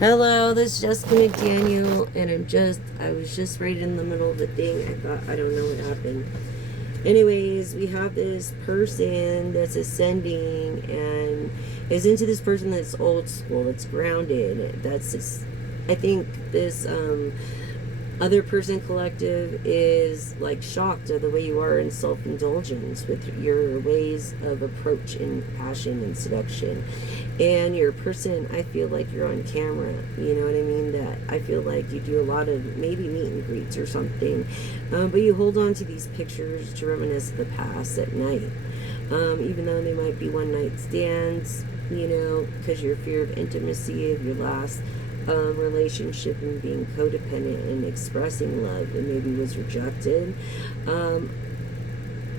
Hello, this is Jessica McDaniel, and I was just right in the middle of the thing. I don't know what happened. Anyways, we have this person that's ascending and is into this person that's old school, that's grounded. That's just, I think this, other person collective is like shocked at the way you are in self-indulgence with your ways of approach and passion and seduction. And your person, I feel like you're on camera, you know what I mean? That I feel like you do a lot of maybe meet and greets or something, but you hold on to these pictures to reminisce the past at night, even though they might be one night stands, you know, because your fear of intimacy of your last relationship and being codependent and expressing love and maybe was rejected.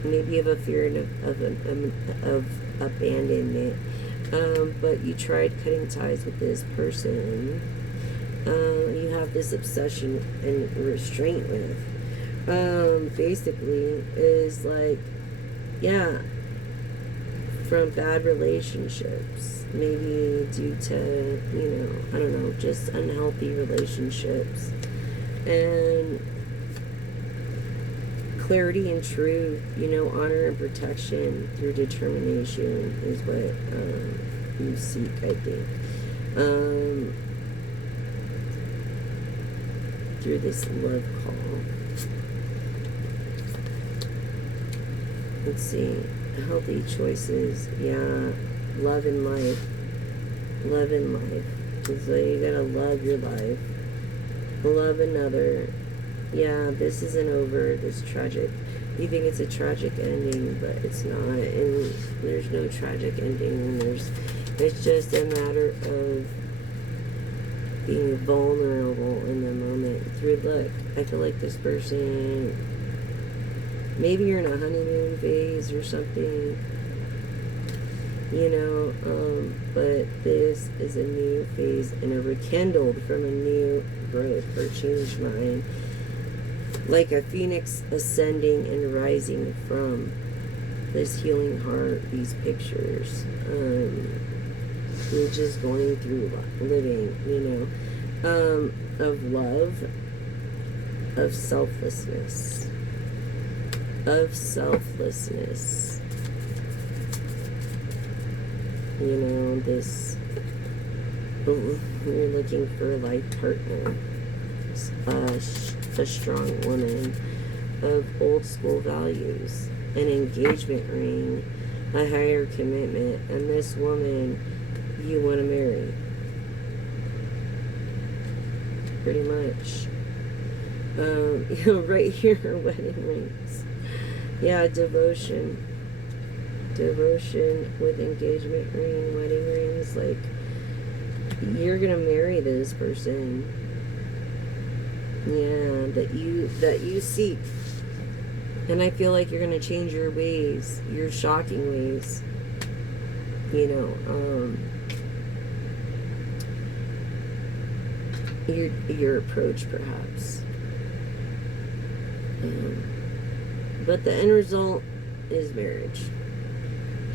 Maybe you have a fear of abandonment, but you tried cutting ties with this person. You have this obsession and restraint with. Basically, is like, yeah, from bad relationships, maybe due to, you know, I don't know, just unhealthy relationships. And clarity and truth, you know, honor and protection through determination is what you seek, I think. Through this love call. Let's see. Healthy choices. Yeah. Love in life. Love in life. So you gotta love your life. Love another. Yeah, this isn't over. This tragic. You think it's a tragic ending, but it's not. And there's no tragic ending. It's just a matter of being vulnerable in the moment. Through luck, I feel like this person, maybe you're in a honeymoon phase or something, you know, but this is a new phase and a rekindled from a new growth or changed mind, like a phoenix ascending and rising from this healing heart, these pictures. You're just going through living, you know, of love, of selflessness. You know, this, you're looking for a life partner, a strong woman of old school values, an engagement ring, a higher commitment, and this woman you want to marry, pretty much. You know, right here, wedding rings. Yeah, devotion with engagement ring, wedding rings. Like, you're gonna marry this person, yeah, that you seek. And I feel like you're gonna change your ways, your shocking ways, you know, your approach perhaps, but the end result is marriage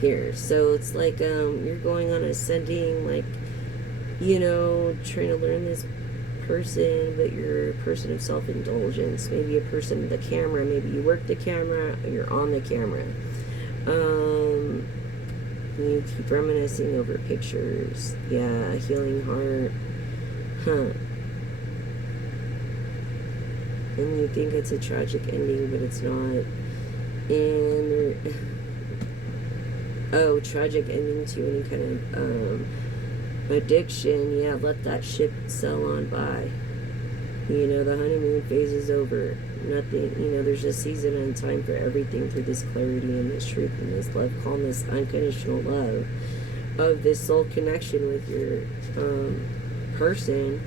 here. So it's like, you're going on ascending, like, you know, trying to learn this person, but you're a person of self-indulgence, maybe a person with the camera, maybe you work the camera or you're on the camera. You keep reminiscing over pictures. Yeah, a healing heart. And you think it's a tragic ending, but it's not. And oh, tragic ending to any kind of addiction. Yeah, let that ship sail on by. You know, the honeymoon phase is over. Nothing, you know, there's a season and time for everything through this clarity and this truth and this love, calmness, unconditional love of this soul connection with your person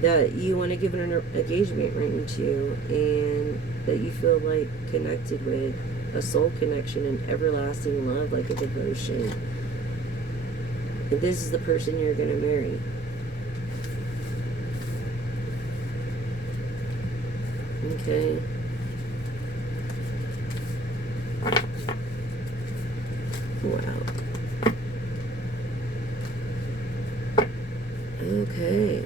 that you want to give an engagement ring to, and that you feel like connected with, a soul connection and everlasting love, like a devotion. And this is the person you're going to marry. Okay. Wow. Okay. Okay.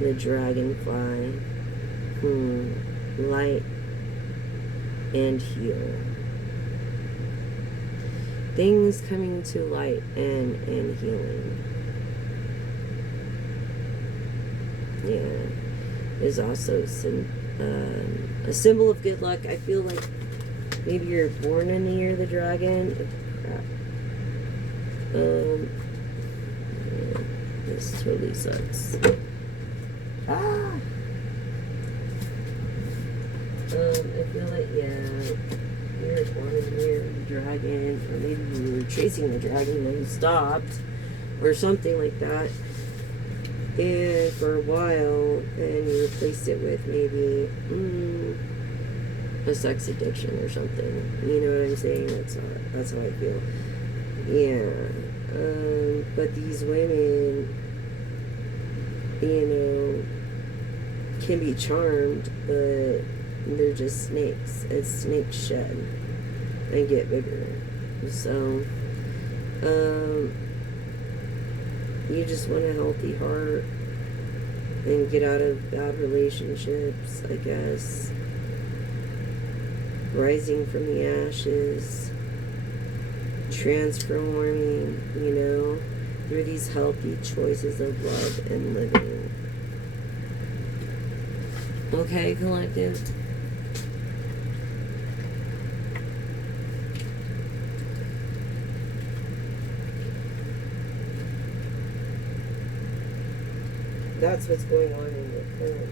The dragonfly. Light and heal. Things coming to light and healing. Yeah. Is also a symbol of good luck. I feel like maybe you're born in the year of the dragon. Oh, crap. Yeah, this totally sucks. I feel like, yeah, you're born in the year of the dragon, or maybe you were chasing the dragon and stopped, or something like that, and for a while, and you replaced it with maybe a sex addiction or something. You know what I'm saying? That's how I feel. Yeah. But these women, you know, can be charmed, but they're just snakes. As snakes shed and get bigger. So, you just want a healthy heart and get out of bad relationships, I guess. Rising from the ashes, transforming, you know, through these healthy choices of love and living. Okay, collective. That's what's going on in your current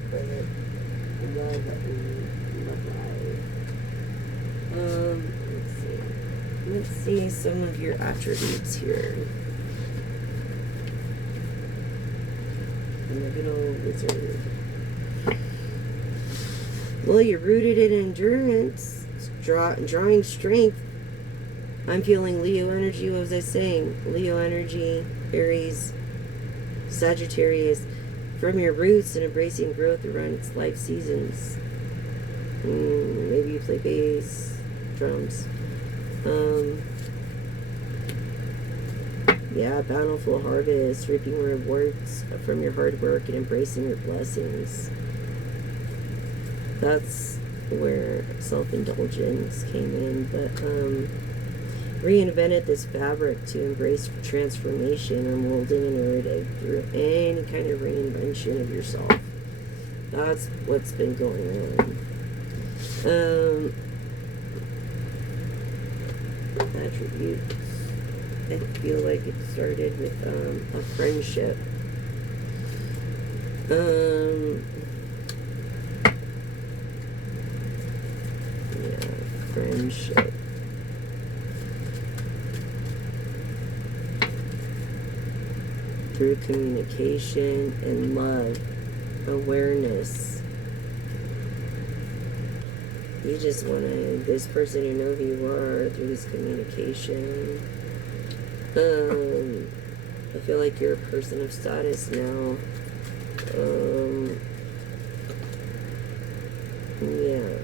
love life. Let's see some of your attributes here. And the good old wizard. Well, you're rooted in endurance, drawing strength. I'm feeling Leo energy. What was I saying? Leo energy, Aries, Sagittarius. From your roots and embracing growth around its life seasons. Maybe you play bass, drums. Yeah, bountiful harvest, reaping rewards from your hard work and embracing your blessings. That's where self-indulgence came in, but reinvented this fabric to embrace transformation or molding and narrative through any kind of reinvention of yourself. That's what's been going on. Attributes. I feel like it started with a friendship. Yeah, friendship. Through communication and love, awareness. You just want this person to know who you are through this communication. I feel like you're a person of status now. Yeah.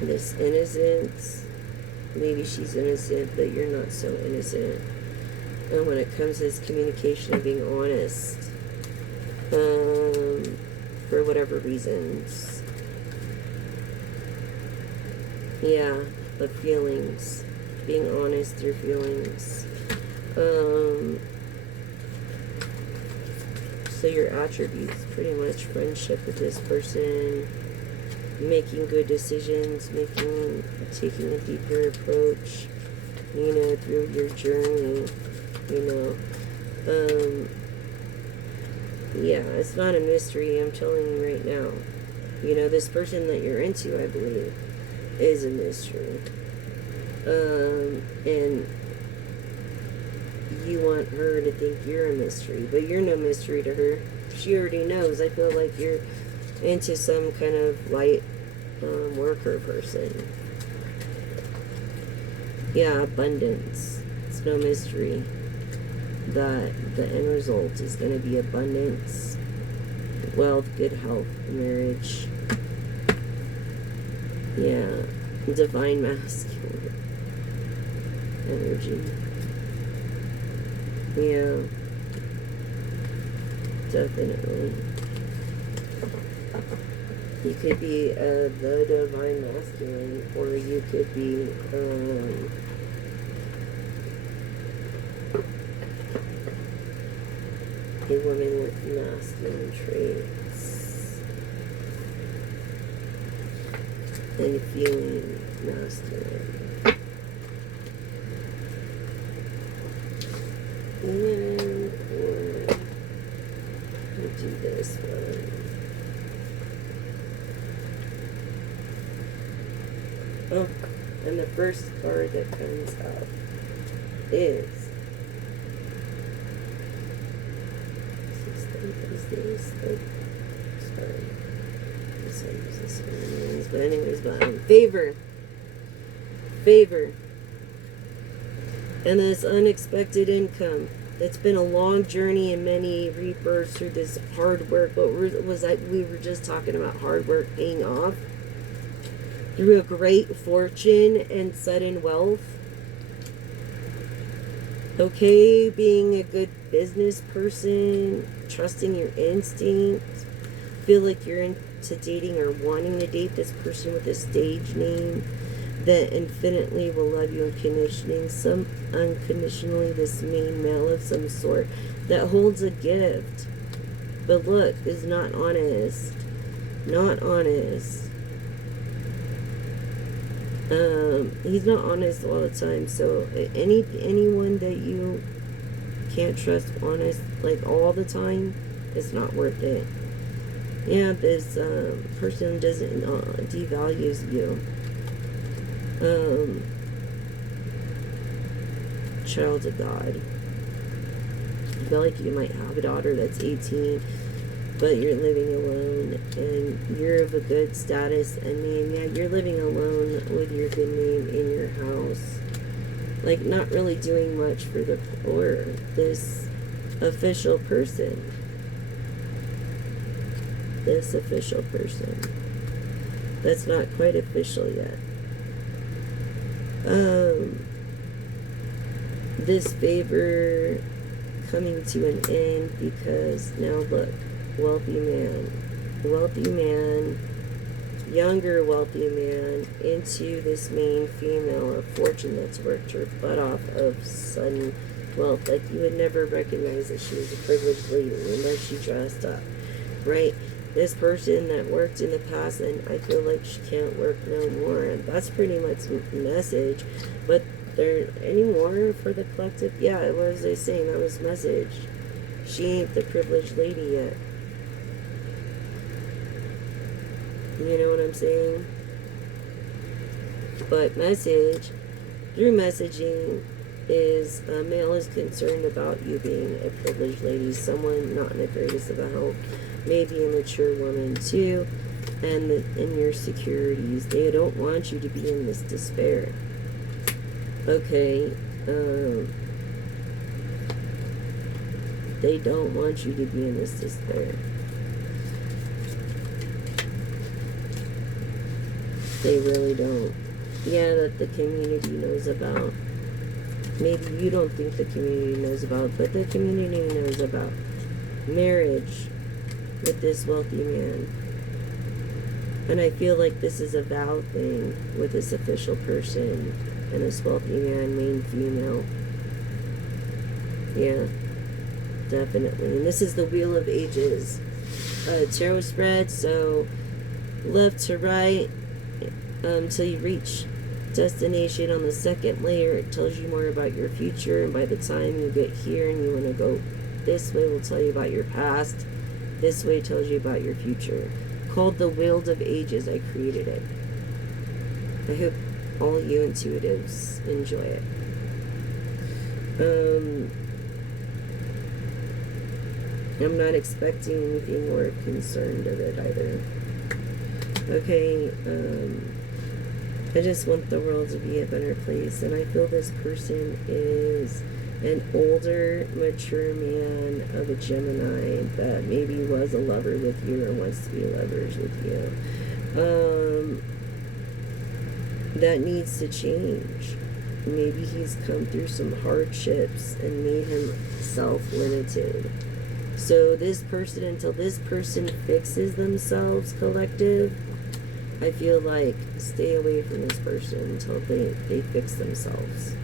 This innocence. Maybe she's innocent, but you're not so innocent. And when it comes to this communication and being honest, for whatever reasons. Yeah, but feelings. Being honest through feelings. So your attributes, pretty much friendship with this person, making good decisions, taking a deeper approach, you know, through your journey, you know. Yeah, it's not a mystery, I'm telling you right now. You know, this person that you're into, I believe, is a mystery. And you want her to think you're a mystery, but you're no mystery to her. She already knows. I feel like you're into some kind of light worker person. Yeah, abundance. It's no mystery that the end result is going to be abundance, wealth, good health, marriage. Yeah, divine masculine energy. Yeah, definitely. You could be the divine masculine, or you could be a woman with masculine traits and feeling masculine. And we'll do this one. Oh, and the first card that comes out is but anyways, favor, and this unexpected income. It's been a long journey and many rebirths through this hard work. What was that? We were just talking about hard work paying off through a great fortune and sudden wealth. Okay, being a good business person, trusting your instincts, feel like you're into dating or wanting to date this person with a stage name that infinitely will love you unconditionally, this main male of some sort that holds a gift, but look, is not honest. He's not honest all the time. So anyone that you can't trust honest like all the time, it's not worth it. Yeah, this person doesn't devalues you. Child of God. I feel like you might have a daughter that's 18, but you're living alone and you're of a good status. I mean, yeah, you're living alone with your good name in your house, like not really doing much for the poor. This official person that's not quite official yet. This favor coming to an end because now look, wealthy man, younger wealthy man into this main female of fortune that's worked her butt off of sudden wealth. Like you would never recognize that she was a privileged lady unless she dressed up, right? This person that worked in the past, and I feel like she can't work no more. And that's pretty much the message. But there any more for the collective? Yeah, what was I saying? That was message. She ain't the privileged lady yet. You know what I'm saying? But message, through messaging, is a male is concerned about you being a privileged lady, someone not in the greatest of a health, maybe a mature woman too, and in your securities. They don't want you to be in this despair. Okay, they don't want you to be in this despair. They really don't. Yeah, that the community knows about. Maybe you don't think the community knows about, but the community knows about marriage with this wealthy man. And I feel like this is a vow thing with this official person and this wealthy man, main female. Yeah, definitely. And this is the Wheel of Ages tarot spread. So left to right until you reach destination. On the second layer, it tells you more about your future, and by the time you get here and you want to go this way, will tell you about your past. This way tells you about your future. Called the Wheel of Ages. I created it. I hope all you intuitives enjoy it. I'm not expecting anything more concerned of it either. Okay, I just want the world to be a better place, and I feel this person is an older, mature man of a Gemini that maybe was a lover with you or wants to be lovers with you. That needs to change. Maybe he's come through some hardships and made himself limited. So this person, until this person fixes themselves, collective, I feel like stay away from this person until they fix themselves.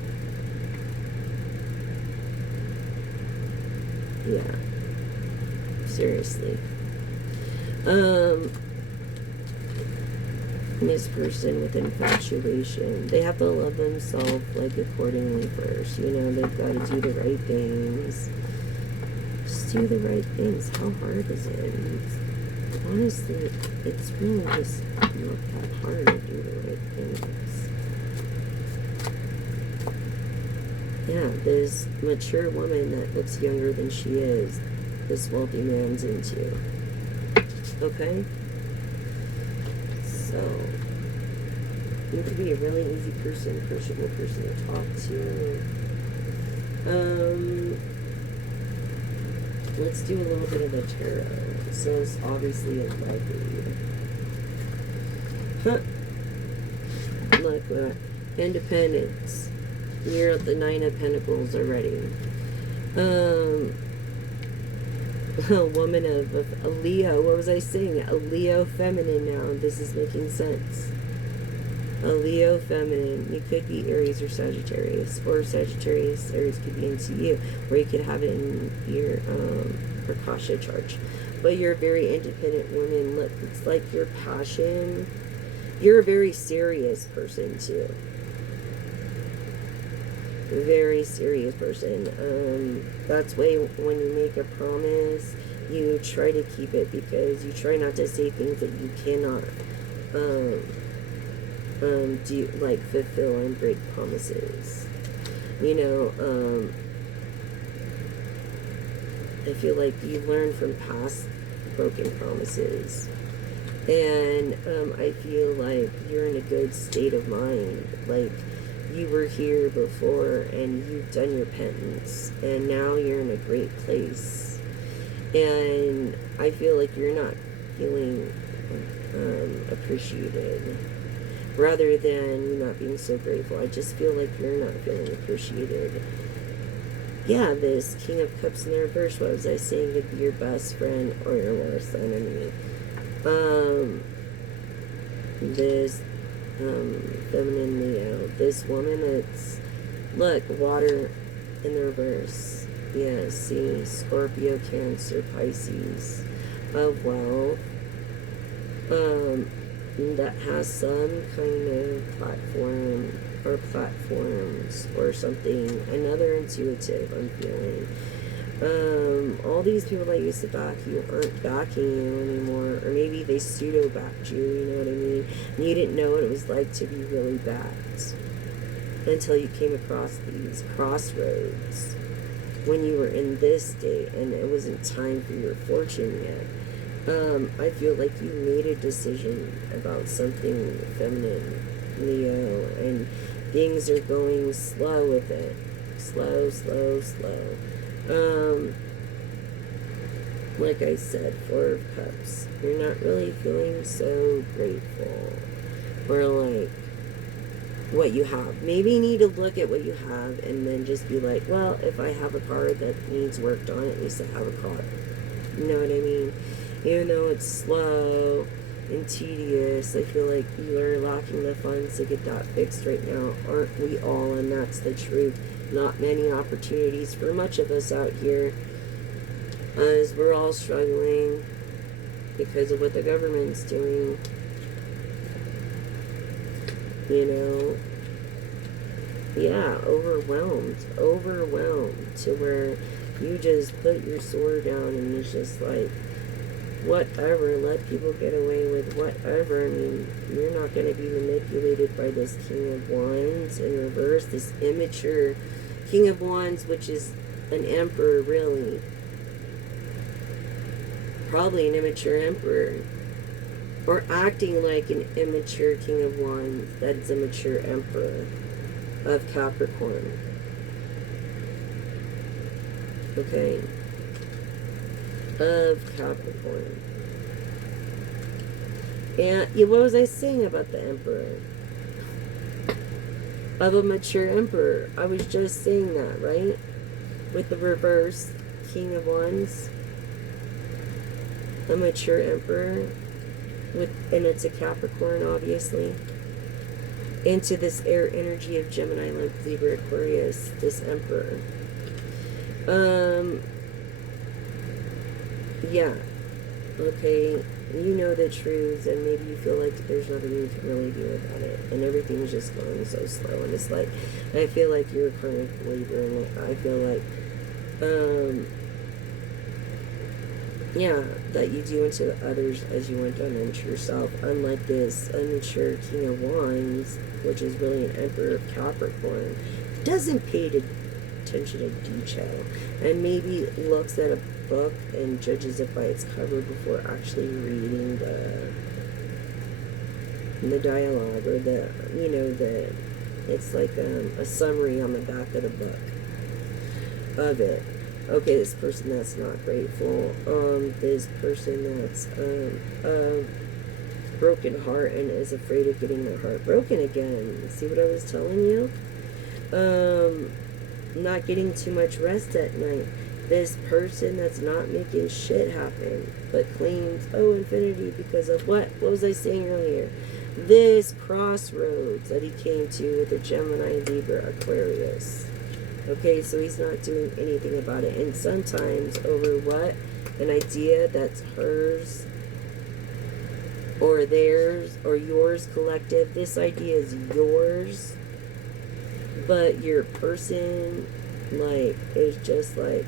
Yeah. Seriously. This person with infatuation, they have to love themselves like accordingly first. You know, they've got to do the right things. Just do the right things. How hard is it? Honestly, it's really just not that hard to do the right things. Yeah, this mature woman that looks younger than she is, this wealthy man's into. Okay? So, you could be a really easy person, personable person to talk to. Let's do a little bit of the tarot. So it's obviously a love read. Huh. Look, independence. You're at the 9 of Pentacles already. A woman of a Leo. What was I saying? A Leo feminine now. This is making sense. A Leo feminine. You could be Aries or Sagittarius. Or Sagittarius, Aries could be into you. Or you could have it in your Akasha chart. But you're a very independent woman. Look, it's like your passion. You're a very serious person too. Very serious person. That's why when you make a promise, you try to keep it, because you try not to say things that you cannot do, like fulfill and break promises. You know, I feel like you learn from past broken promises. And I feel like you're in a good state of mind. Like, you were here before and you've done your penance, and now you're in a great place. And I feel like you're not feeling appreciated. Rather than you not being so grateful, I just feel like you're not feeling appreciated. Yeah, this King of Cups in the reverse, what was I saying? Could be your best friend or your worst enemy. This feminine Leo, this woman that's, look, water in the reverse. Yeah, see, Scorpio, Cancer, Pisces of wealth, that has some kind of platform or platforms or something. Another intuitive, I'm feeling. All these people that used to back you aren't backing you anymore, or maybe they pseudo backed you, you know what I mean? And you didn't know what it was like to be really backed until you came across these crossroads when you were in this state and it wasn't time for your fortune yet. I feel like you made a decision about something feminine, Leo, and things are going slow with it. Slow, slow, slow. Like I said, 4 of Cups. You're not really feeling so grateful. Or like what you have. Maybe you need to look at what you have and then just be like, well, if I have a car that needs worked on, at least I have a car. You know what I mean? Even though it's slow and tedious, I feel like you are lacking the funds to get that fixed right now. Aren't we all? And that's the truth. Not many opportunities for much of us out here, as we're all struggling because of what the government's doing. You know, yeah, overwhelmed to where you just put your sword down and it's just like, whatever, let people get away with whatever. I mean, you're not going to be manipulated by this King of Wands in reverse, this immature King of Wands, which is an emperor, really. Probably an immature emperor. or acting like an immature King of Wands that's a mature Emperor of Capricorn. Okay? Of Capricorn. And yeah, what was I saying about the Emperor? Of a mature Emperor. I was just saying that, right? With the reverse King of Wands. A mature Emperor. And it's a Capricorn, obviously. Into this air energy of Gemini, Libra, Aquarius, this Emperor. Yeah. Okay. You know the truth, and maybe you feel like there's nothing you can really do about it, and everything's just going so slow. And it's like, I feel like you're a karmic Libra, and I feel like, yeah, that you do unto others as you want done unto yourself. Unlike this immature King of Wands, which is really an Emperor of Capricorn, doesn't pay attention to detail, and maybe looks at a book and judges it by its cover before actually reading the dialogue, or it's like a summary on the back of the book of it. Okay, this person that's not grateful, this person that's a broken heart and is afraid of getting their heart broken again. See what I was telling you? Not getting too much rest at night. This person that's not making shit happen, but claims, infinity because of what? What was I saying earlier? This crossroads that he came to with the Gemini, Libra, Aquarius. Okay, so he's not doing anything about it. And sometimes over what? An idea that's hers or theirs or yours collective. This idea is yours, but your person, like, is just like,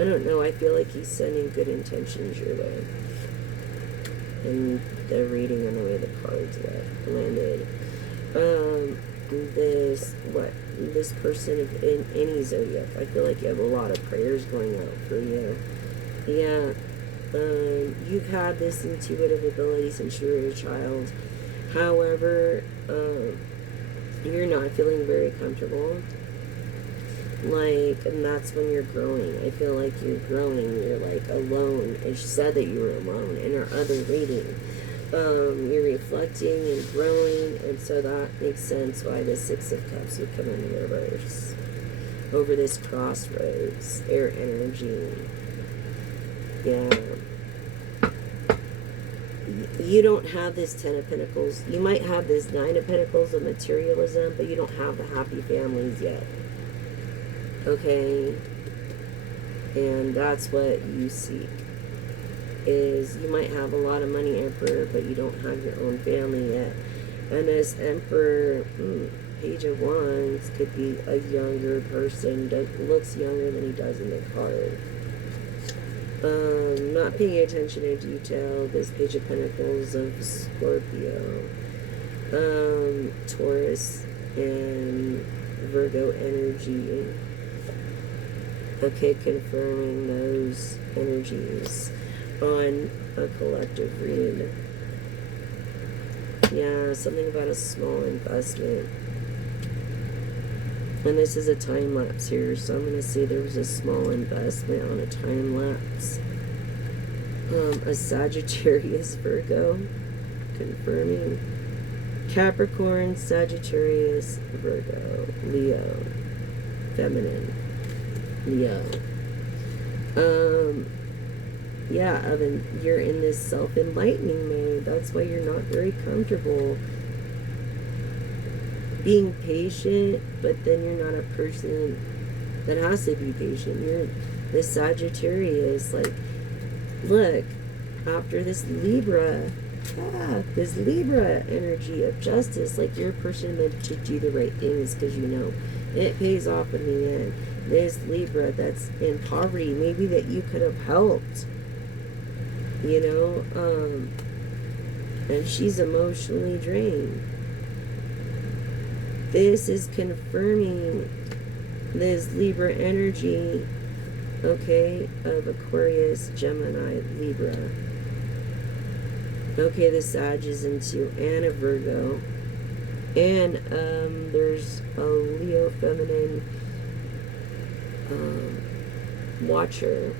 I don't know, I feel like he's sending good intentions your way. And the reading and the way the cards landed. This person in any zodiac, I feel like you have a lot of prayers going out for you. Yeah. You've had this intuitive ability since you were a child. However, you're not feeling very comfortable. And that's when you're growing. I feel like you're growing. You're like alone. It said that you were alone in our other reading. You're reflecting and growing, and so that makes sense why the Six of Cups would come in reverse. Over this crossroads, air energy. Yeah. You don't have this Ten of Pentacles. You might have this Nine of Pentacles of materialism, but you don't have the happy families yet. Okay? And that's what you seek. Is you might have a lot of money, Emperor, but you don't have your own family yet. And this Emperor, Page of Wands, could be a younger person that looks younger than he does in the card. Not paying attention to detail. This Page of Pentacles of Scorpio, Taurus, and Virgo energy. Okay, confirming those energies on a collective read. Yeah, something about a small investment. And this is a time lapse here, so I'm going to say there was a small investment on a time lapse. A Sagittarius, Virgo, confirming. Capricorn, Sagittarius, Virgo, Leo, feminine, Leo. Yeah, Evan, you're in this self-enlightening mode. That's why you're not very comfortable being patient, but then you're not a person that has to be patient. You're this Sagittarius, like, look, after this Libra energy of justice, like, you're a person that should do the right things because you know it pays off in the end. This Libra that's in poverty, maybe that you could have helped, you know, and she's emotionally drained. This is confirming this Libra energy Okay, of Aquarius, Gemini, Libra. Okay, the Sag is into and a Virgo. And there's a Leo feminine watcher,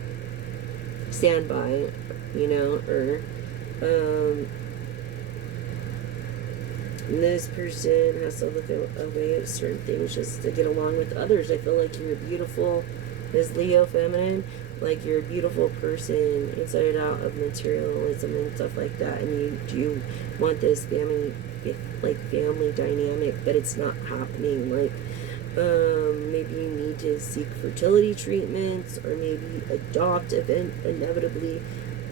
standby, or this person has to look away at certain things just to get along with others. I feel like you're beautiful as Leo feminine, like you're a beautiful person inside and out of materialism and stuff like that, and you do want this family dynamic, but it's not happening. Like maybe you need to seek fertility treatments or maybe adopt inevitably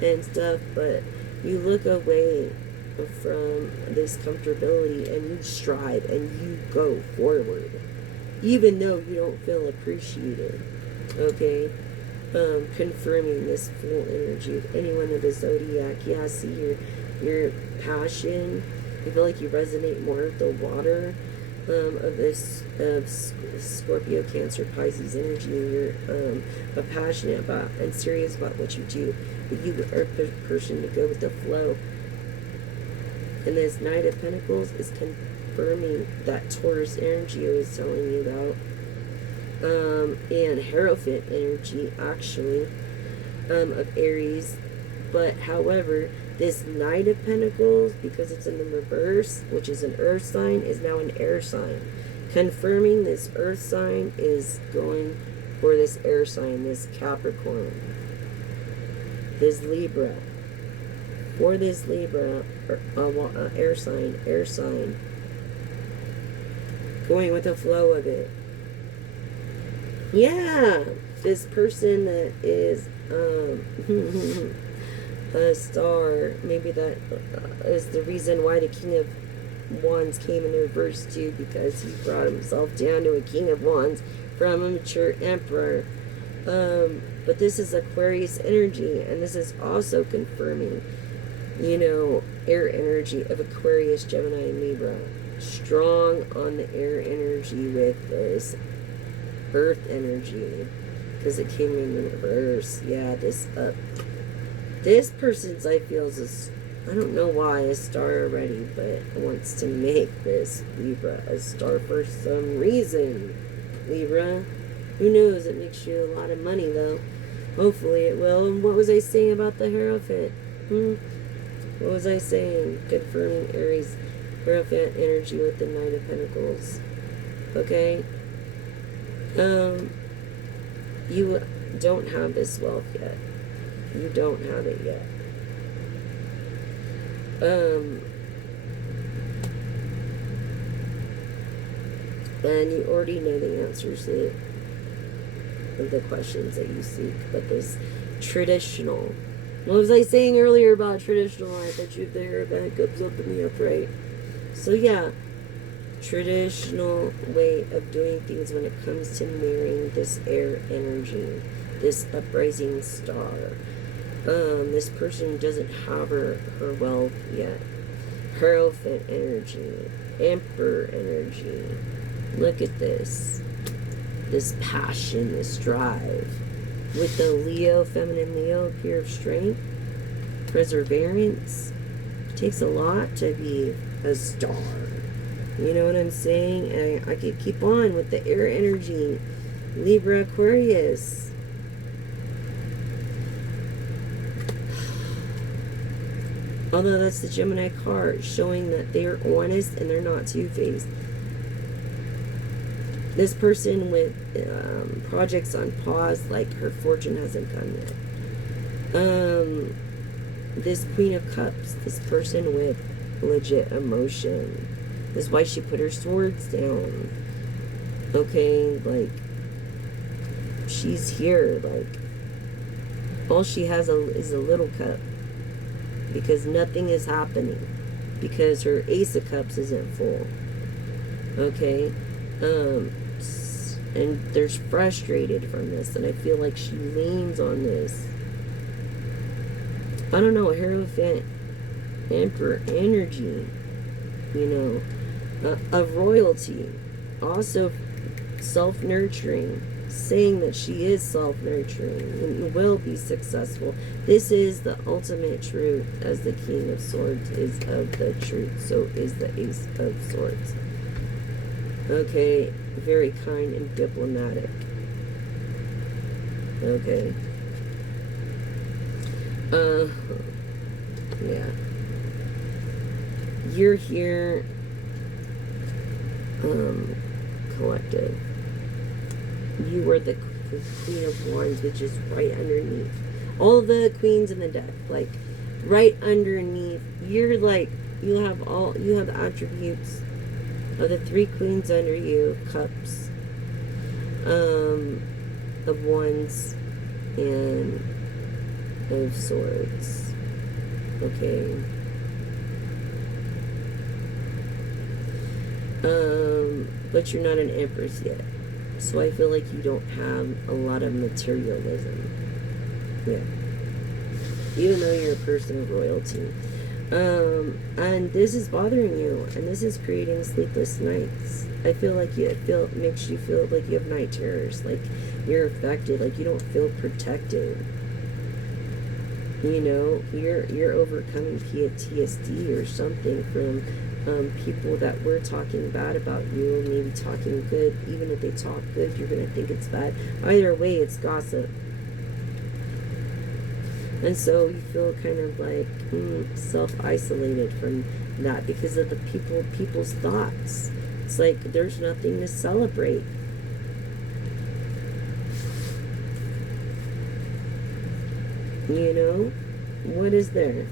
and stuff, but you look away from this comfortability and you strive and you go forward even though you don't feel appreciated. Okay, confirming this full energy of anyone of the zodiac. Yeah, see your passion. I feel like you resonate more with the water of this of Scorpio, Cancer, Pisces energy. You're passionate about and serious about what you do, but you are a person to go with the flow. And this Knight of Pentacles is confirming that Taurus energy I was telling you about. And Hierophant energy, actually, of Aries. But, however, this Knight of Pentacles, because it's in the reverse, which is an earth sign, is now an air sign. Confirming this earth sign is going for this air sign, this Capricorn, this Libra. For this Libra, air sign, going with the flow of it. Yeah, this person that is a star, maybe that is the reason why the King of Wands came in reverse too, because he brought himself down to a King of Wands from a mature Emperor. But this is Aquarius energy, and this is also confirming air energy of Aquarius, Gemini, and Libra. Strong on the air energy with this earth energy, because it came in reverse. Yeah, this person's, I feel, is I don't know why, a star already, but wants to make this Libra a star for some reason. Libra, who knows? It makes you a lot of money, though. Hopefully it will. And what was I saying about the Hierophant? What was I saying? Confirming Aries Hierophant energy with the Knight of Pentacles. Okay? You don't have this wealth yet. You don't have it yet. And you already know the answers to the questions that you seek. But this traditional, what was I saying earlier about traditional? I bet you if the Hierophant comes up in the upright. So yeah, traditional way of doing things when it comes to marrying this air energy, this uprising star. This person doesn't have her wealth yet. Hierophant energy, Emperor energy. Look at this passion, this drive. With the Leo, feminine Leo, a pair of strength, perseverance. It takes a lot to be a star. You know what I'm saying? And I could keep on with the air energy. Libra, Aquarius. Although that's the Gemini card, showing that they're honest and they're not two-faced. This person with projects on pause, like her fortune hasn't come yet. This Queen of Cups, this person with legit emotion. This is why she put her swords down. Okay, like, she's here, like, all she has is a little cup. Because nothing is happening. Because her Ace of Cups isn't full. Okay? And there's frustrated from this, and I feel like she leans on this. I don't know, Hierophant, Emperor energy, of royalty, also self-nurturing, saying that she is self-nurturing and will be successful. This is the ultimate truth, as the King of Swords is of the truth, so is the Ace of Swords. Okay, very kind and diplomatic. Okay. Yeah. You're here, collective. You were the Queen of Wands, which is right underneath all the queens in the deck, like right underneath. You're like, you have the attributes of the 3 queens under you, cups, of wands, and of swords. Okay. But you're not an empress yet. So I feel like you don't have a lot of materialism. Yeah. Even though you're a person of royalty. And this is bothering you. And this is creating sleepless nights. I feel like it makes you feel like you have night terrors. Like you're affected. Like you don't feel protected. You know, you're overcoming PTSD or something from people that were talking bad about you, maybe talking good. Even if they talk good, you're going to think it's bad. Either way, it's gossip. And so you feel kind of like self-isolated from that because of the people's thoughts. It's like there's nothing to celebrate. You know? What is there?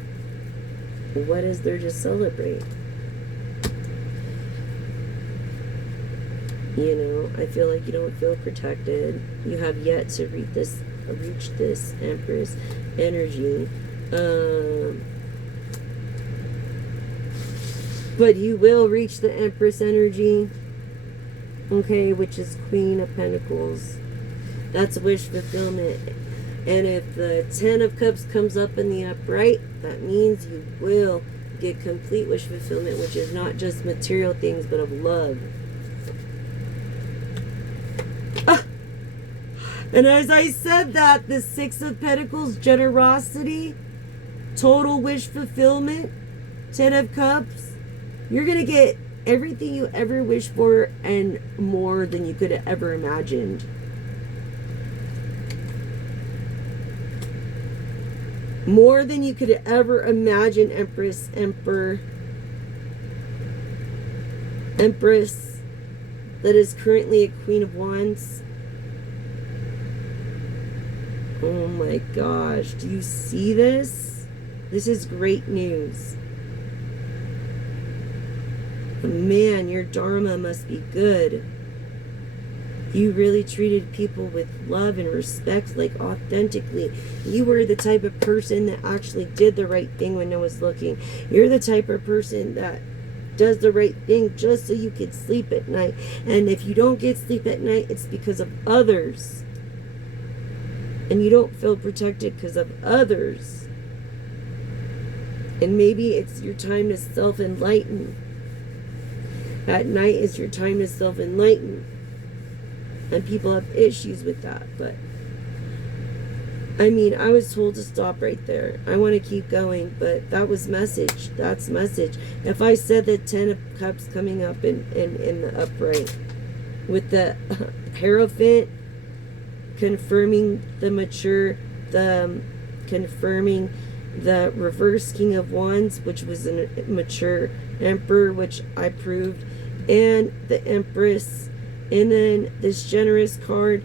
What is there to celebrate? You know, I feel like you don't feel protected. You have yet to reach this Empress energy. But you will reach the Empress energy. Okay, which is Queen of Pentacles. That's wish fulfillment. And if the 10 of Cups comes up in the upright, that means you will get complete wish fulfillment, which is not just material things, but of love. And as I said that, the 6 of Pentacles, generosity, total wish fulfillment, 10 of Cups, you're going to get everything you ever wished for and more than you could have ever imagined. More than you could ever imagine, Empress, Emperor, Empress, that is currently a Queen of Wands. Oh my gosh, do you see this? This is great news. Man, your Dharma must be good. You really treated people with love and respect, like authentically. You were the type of person that actually did the right thing when no one's looking. You're the type of person that does the right thing just so you can sleep at night. And if you don't get sleep at night, it's because of others. And you don't feel protected because of others. And maybe it's your time to self-enlighten. At night is your time to self-enlighten. And people have issues with that. But, I mean, I was told to stop right there. I want to keep going, but that was message. That's message. If I said the 10 of Cups coming up in the upright with the Hierophant, confirming the mature, confirming the reverse King of Wands, which was a mature Emperor, which I proved, and the Empress, and then this generous card,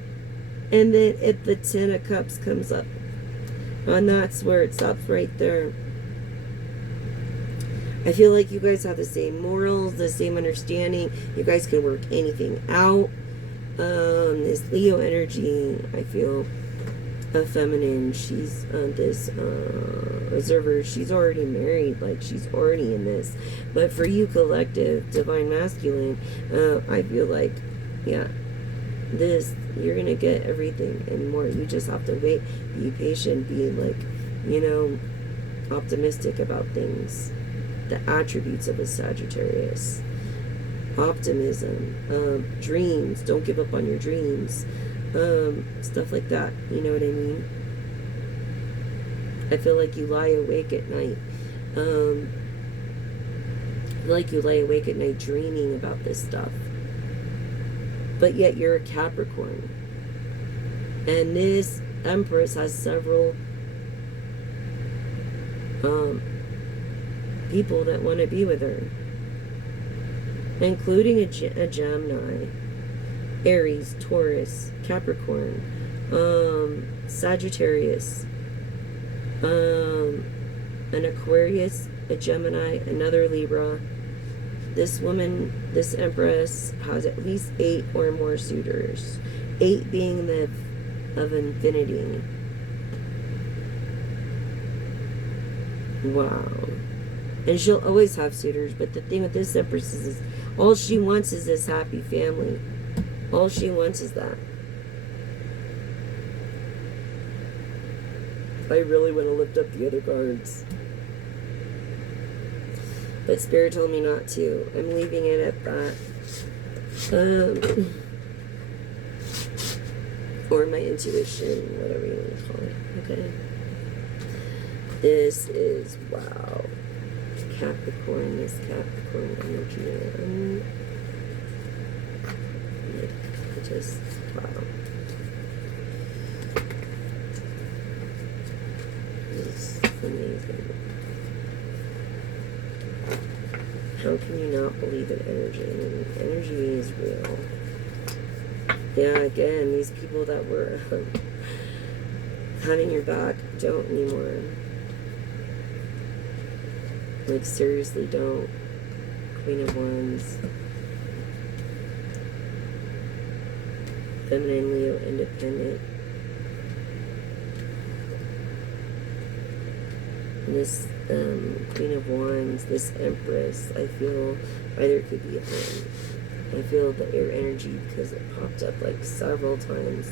and then if the 10 of Cups comes up, and that's where it stops right there. I feel like you guys have the same morals, the same understanding. You guys can work anything out. This Leo energy, I feel feminine. She's this observer. She's already married, like she's already in this. But for you, collective divine masculine, I feel like, yeah, this, you're gonna get everything and more. You just have to wait, be patient, be like, you know, optimistic about things. The attributes of a Sagittarius: optimism, dreams, don't give up on your dreams, Stuff like that. You know what I mean? I feel like you lie awake at night. I feel like you lie awake at night dreaming about this stuff. But yet you're a Capricorn. And this Empress has several people that want to be with her, including a Gemini, Aries, Taurus, Capricorn, Sagittarius, an Aquarius, a Gemini, another Libra. This woman, this Empress, has at least 8 or more suitors. 8 being the of infinity. Wow. And she'll always have suitors, but the thing with this Empress is all she wants is this happy family. All she wants is that. I really want to lift up the other cards, but Spirit told me not to. I'm leaving it at that. Or my intuition, whatever you want to call it. Okay. This is, wow. Capricorn, this Capricorn energy. Just, wow. It's amazing. How can you not believe in energy? I mean, energy is real. Yeah, again, these people that were having your back don't anymore. Like, seriously, don't. Queen of Wands. Feminine, Leo, independent. And this Queen of Wands, this Empress, I feel either it could be a man. I feel the air energy because it popped up like several times.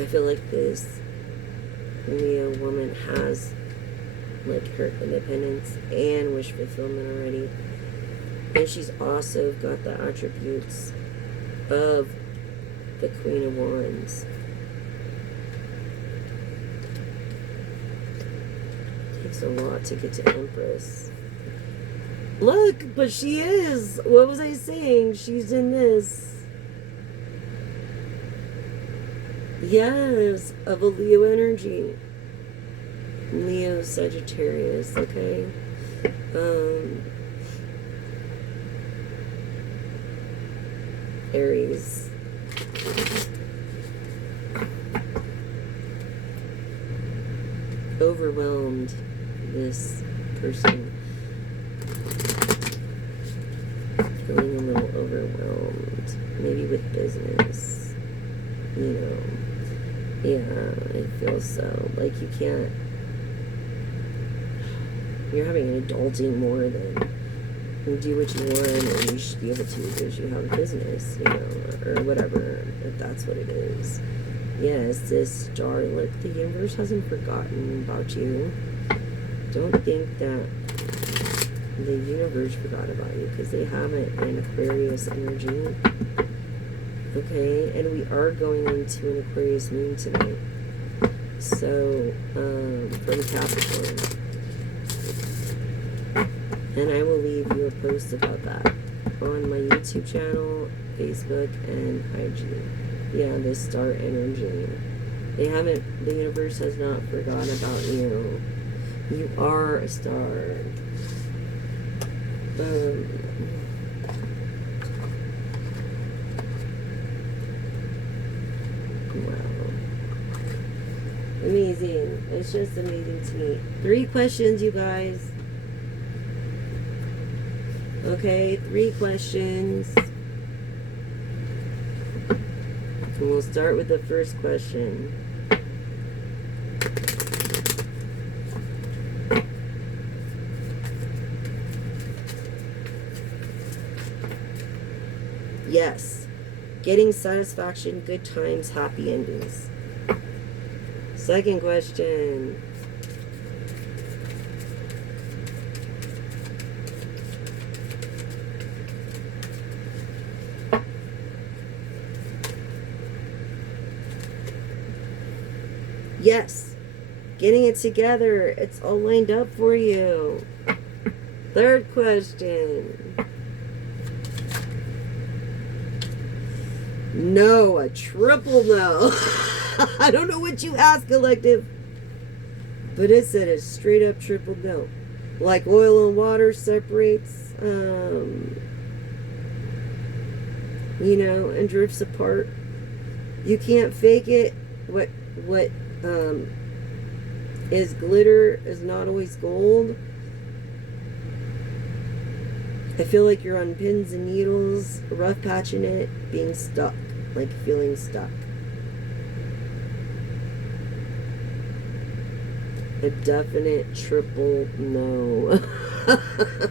I feel like this Leo woman has like her independence and wish fulfillment already. And she's also got the attributes of the Queen of Wands. It takes a lot to get to Empress. Look, but she is. What was I saying? She's in this. Yes, of a Leo energy. Leo, Sagittarius, okay? Aries. Overwhelmed, this person. Feeling a little overwhelmed. Maybe with business. You know. Yeah, it feels so. Like you can't. You're having an adulting more than you do what you want, and you should be able to because you have a business, you know, or whatever, if that's what it is. Yes, this star, look, the universe hasn't forgotten about you. Don't think that the universe forgot about you, because they haven't in Aquarius energy. Okay, and we are going into an Aquarius moon tonight. So, for the Capricorn. And I will leave you a post about that on my YouTube channel, Facebook, and IG. Yeah, this star energy. They haven't, the universe has not forgotten about you. You are a star. Wow. Amazing. It's just amazing to me. 3 questions, you guys. Okay, 3 questions. And we'll start with the first question. Yes. Getting satisfaction, good times, happy endings. Second question. Yes. Getting it together. It's all lined up for you. Third question. No, a triple no. I don't know what you asked, collective. But it said a straight up triple no. Like oil and water separates, and drifts apart. You can't fake it. What is glitter is not always gold. I feel like you're on pins and needles, rough patching it, being stuck, like feeling stuck. A definite triple no. I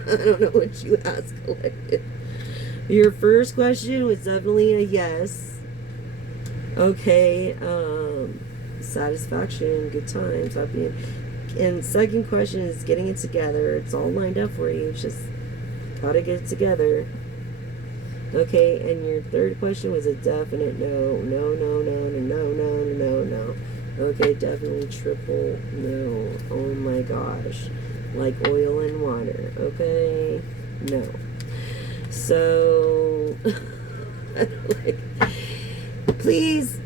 don't know what you asked, collective. Your first question was definitely a yes. Okay, satisfaction, good times, happy. And second question is getting it together. It's all lined up for you. Just gotta get it together. Okay, and your third question was a definite no. No, no, no, no, no, no, no, no. Okay, definitely triple no. Oh my gosh. Like oil and water. Okay? No. So, like, please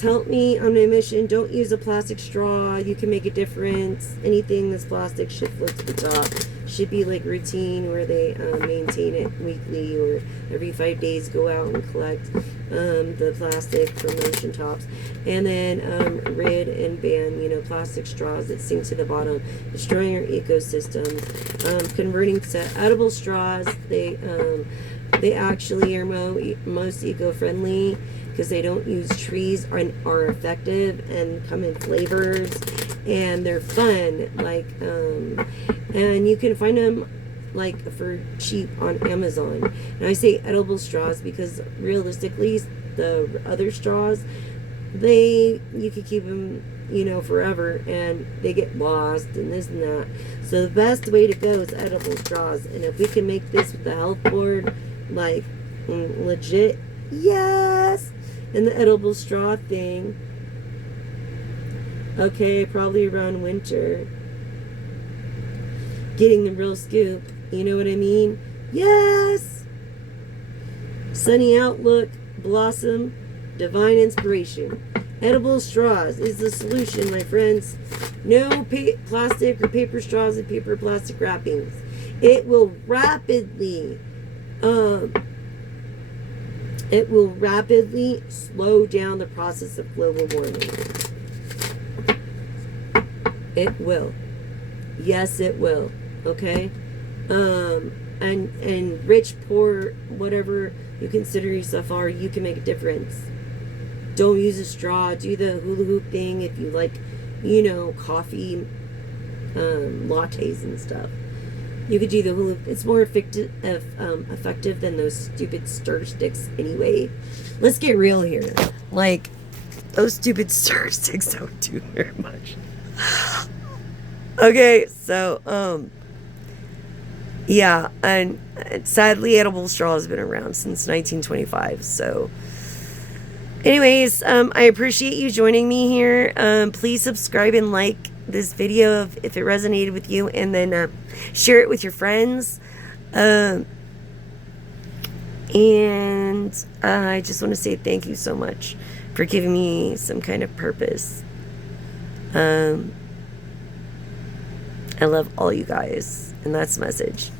help me on my mission. Don't use a plastic straw. You can make a difference. Anything that's plastic should float to the top. Should be like routine where they maintain it weekly or every 5 days go out and collect the plastic from ocean tops. And then rid and ban plastic straws that sink to the bottom, destroying your ecosystems. Converting to edible straws, they actually are most eco-friendly because they don't use trees and are effective and come in flavors and they're fun, like and you can find them like for cheap on Amazon. And I say edible straws because realistically the other straws, you could keep them forever and they get lost and this and that. So the best way to go is edible straws. And if we can make this with the health board like legit, yes. And the edible straw thing, okay, probably around winter, getting the real scoop, you know what I mean? Yes. Sunny outlook, blossom, divine inspiration. Edible straws is the solution, my friends. No plastic or paper straws and paper plastic wrappings. It will rapidly slow down the process of global warming. It will. Yes, it will. Okay? And rich, poor, whatever you consider yourself are, you can make a difference. Don't use a straw. Do the hula hoop thing if you like, coffee, lattes and stuff. You could do the hula hoop. It's more effective than those stupid stir sticks anyway. Let's get real here. Like, those stupid stir sticks don't do very much. Okay, so, yeah, and sadly, edible straw has been around since 1925, so... Anyways, I appreciate you joining me here. Please subscribe and like this video if it resonated with you, and then share it with your friends. And I just want to say thank you so much for giving me some kind of purpose. I love all you guys, and that's the message.